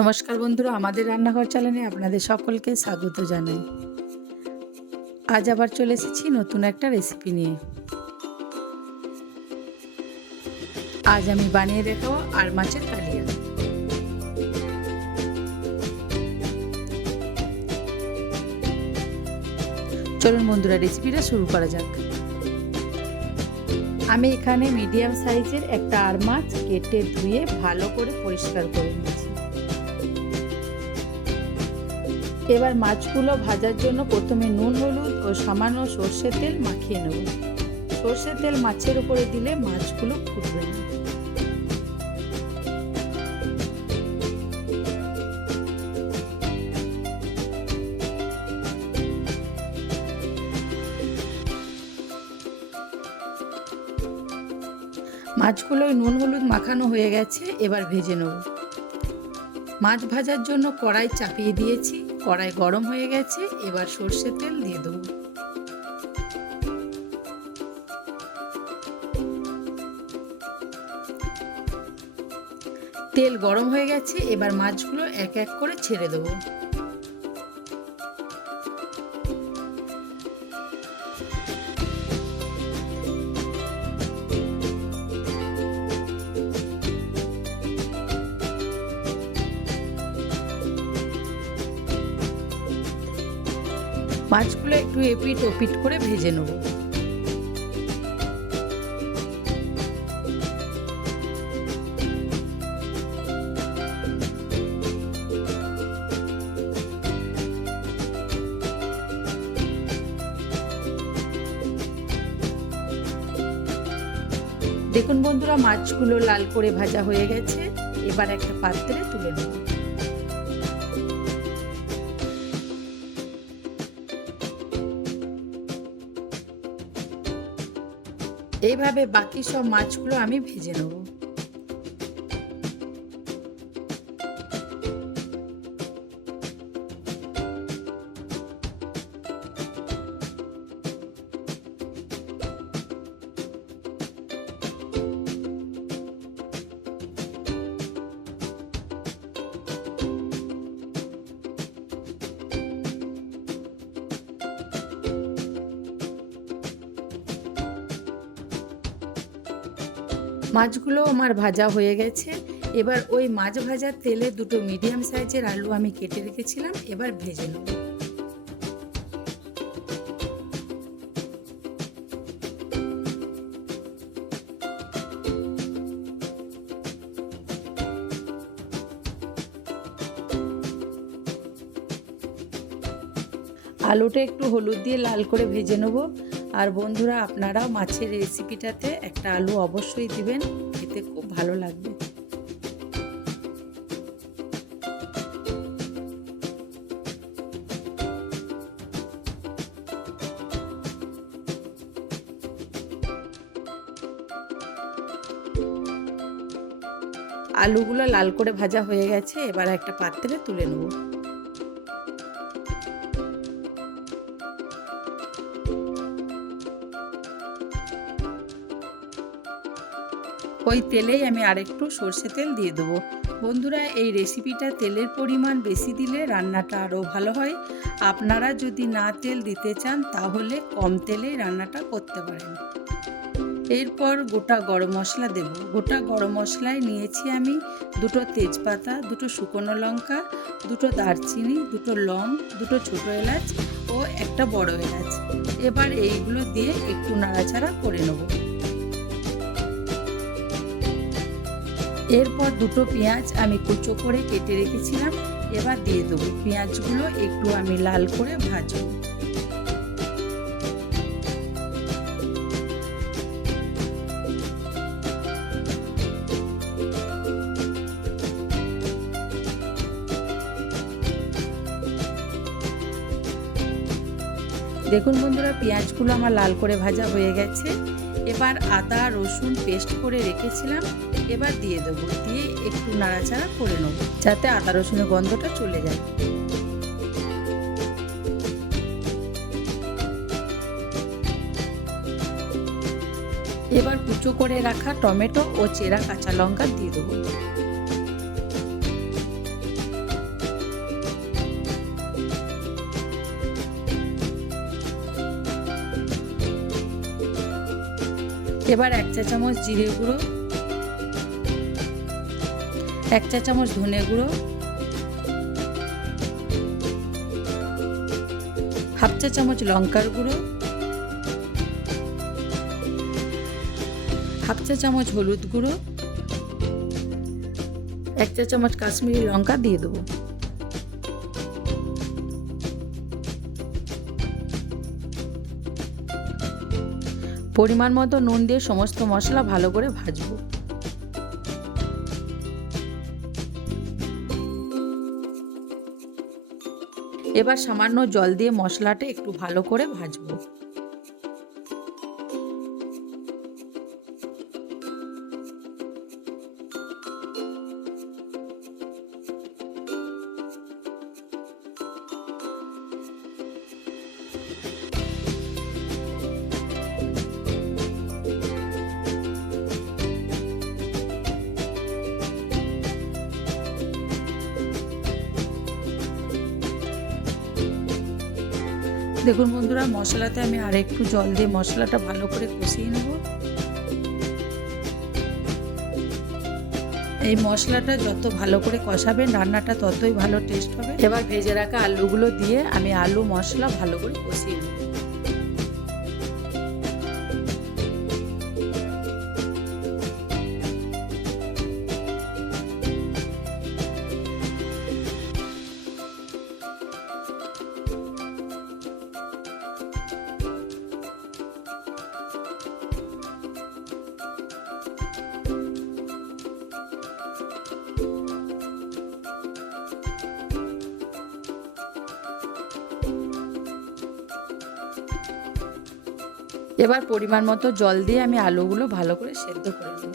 নমস্কার বন্ধুরা, আমাদের রান্নাঘর চ্যানেলে আপনাদের সকলকে স্বাগত জানাই। আজ আবার চলে এসেছি নতুন একটা রেসিপি নিয়ে। আজ আমি বানিয়ে দেখাবো আর মাছের কালিয়া। চলুন বন্ধুরা, রেসিপিটা শুরু করা যাক। আমি এখানে মিডিয়াম সাইজের একটা আর মাছ কেটে ধুয়ে ভালো করে পরিষ্কার করে নিয়েছি। এবার মাছগুলো ভাজার জন্য প্রথমে নুন, হলুদ ও সামান্য সর্ষের তেল মাখিয়ে নেব। সর্ষের তেল মাছের উপরে দিলে মাছগুলো ফুটবে না। মাছগুলো নুন হলুদ মাখানো হয়ে গেছে, এবার ভেজে নেব। মাছ ভাজার জন্য কড়াই চাপিয়ে দিয়েছি, কড়াই গরম হয়ে গেছে, এবার সর্ষের তেল দিয়ে দেবো। তেল গরম হয়ে গেছে, এবার মাছগুলো এক এক করে ছেড়ে দেবো। মাছগুলো একটু এপিট ওপিট করে ভেজে নেব। দেখুন বন্ধুরা, মাছগুলো লাল করে ভাজা হয়ে গেছে, এবার একটা পাত্রে তুলে নেব। এইভাবে বাকি সব মাছগুলো আমি ভেজে নেব। মাছগুলো আমার ভাজা হয়ে গেছে, এবার ওই মাছ ভাজার তেলে দুটো মিডিয়াম সাইজের আলু আমি কেটে রেখেছিলাম, এবার ভেজে নেব। আলুটা একটু হলুদ দিয়ে লাল করে ভেজে নেব। আর বন্ধুরা, আপনারাও মাছের রেসিপিটাতে একটা আলু অবশ্যই দিবেন, খেতে খুব ভালো লাগবে। আলুগুলো লাল করে ভাজা হয়ে গেছে, এবার একটা পাত্রে তুলে নেব। ওই তেলেই আমি আরেকটু সর্ষে তেল দিয়ে দেবো। বন্ধুরা, এই রেসিপিটা তেলের পরিমাণ বেশি দিলে রান্নাটা আরও ভালো হয়। আপনারা যদি না তেল দিতে চান তাহলে কম তেলেই রান্নাটা করতে পারেন। এরপর গোটা গরম মশলা দেব। গোটা গরম মশলায় নিয়েছি আমি দুটো তেজপাতা, দুটো শুকনো লঙ্কা, দুটো দারচিনি, দুটো লং, দুটো ছোটো এলাচ ও একটা বড় এলাচ। এবার এইগুলো দিয়ে একটু নাড়াচাড়া করে নেব। এরপর দুটো পেঁয়াজ আমি কুচো করে কেটে রেখেছিলাম, এবার দিয়ে দেবো। পেঁয়াজগুলো একটু আমি লাল করে ভাজবো। দেখুন বন্ধুরা, পেঁয়াজগুলো আমার লাল করে ভাজা হয়ে গেছে। এবার আদা রসুন পেস্ট করে রেখেছিলাম, এবার দিয়ে দেবো। দিয়ে একটু নাড়াচাড়া করে নেব যাতে আদা রসুনের গন্ধটা চলে যায়। এবার কুচো করে রাখা টমেটো ও চেরা কাঁচা লঙ্কা দিয়ে দেবো। এবার 1 চা চামচ জিরে গুঁড়ো, 1 চা চামচ ধনে গুঁড়ো, হাফ চা চামচ লঙ্কার গুঁড়ো, হাফ চা চামচ হলুদ গুঁড়ো, 1 চা চামচ কাশ্মীরি লঙ্কা দিয়ে দেবো। পরিমাণ মতো নুন দিয়ে সমস্ত মশলা ভালো করে ভাজবো। এবার সামান্য জল দিয়ে মশলাটা একটু ভালো করে ভাজবো। দেখুন বন্ধুরা, মশলাতে আমি আর একটু জল দিয়ে মশলাটা ভালো করে কষিয়ে নেব। এই মশলাটা যত ভালো করে কষাবেন রান্নাটা ততই ভালো টেস্ট হবে। এবার ভেজে রাখা আলুগুলো দিয়ে আমি আলু মশলা ভালো করে কষিয়ে নেব। এবার পরিমাণ মতো জল দিয়ে আমি আলুগুলো ভালো করে সেদ্ধ করে নেব।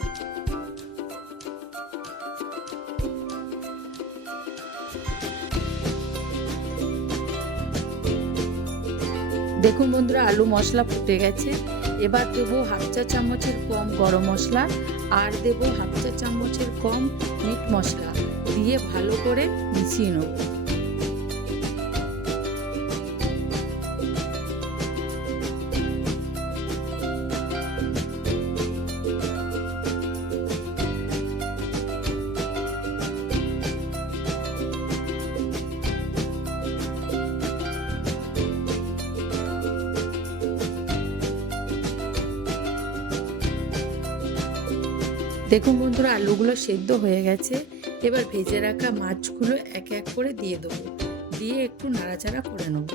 দেখুন বন্ধুরা, আলু মশলা ফুটে গেছে। এবার দেবো হাফ চা চামচের কম গরম মশলা আর দেবো হাফ চা চামচের কম মিট মশলা দিয়ে ভালো করে মিশিয়ে নেব। দেখুন বন্ধুরা, আলুগুলো সেদ্ধ হয়ে গেছে। এবার ভেজে রাখা মাছগুলো এক এক করে দিয়ে দেবো, দিয়ে একটু নাড়াচাড়া করে নেব।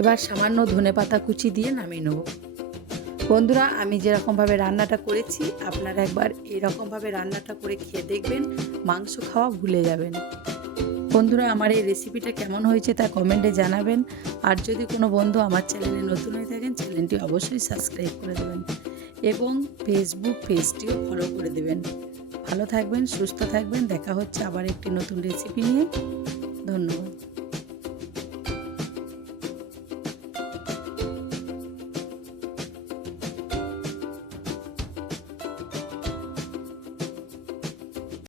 এবার সামান্য ধনেপাতা কুচি দিয়ে নামিয়ে নেব। বন্ধুরা, আমি যেরকমভাবে রান্নাটা করেছি আপনারা একবার এরকমভাবে রান্নাটা করে খেয়ে দেখবেন, মাংস খাওয়া ভুলে যাবেন। বন্ধুরা, আমার এই রেসিপিটা কেমন হয়েছে তা কমেন্টে জানাবেন। আর যদি কোনো বন্ধু আমার চ্যানেলে নতুন হয়ে থাকেন, চ্যানেলটি অবশ্যই সাবস্ক্রাইব করে দেবেন এবং ফেসবুক পেজটিও ফলো করে দেবেন। ভালো থাকবেন, সুস্থ থাকবেন। দেখা হচ্ছে আবার একটি নতুন রেসিপি নিয়ে। ধন্যবাদ।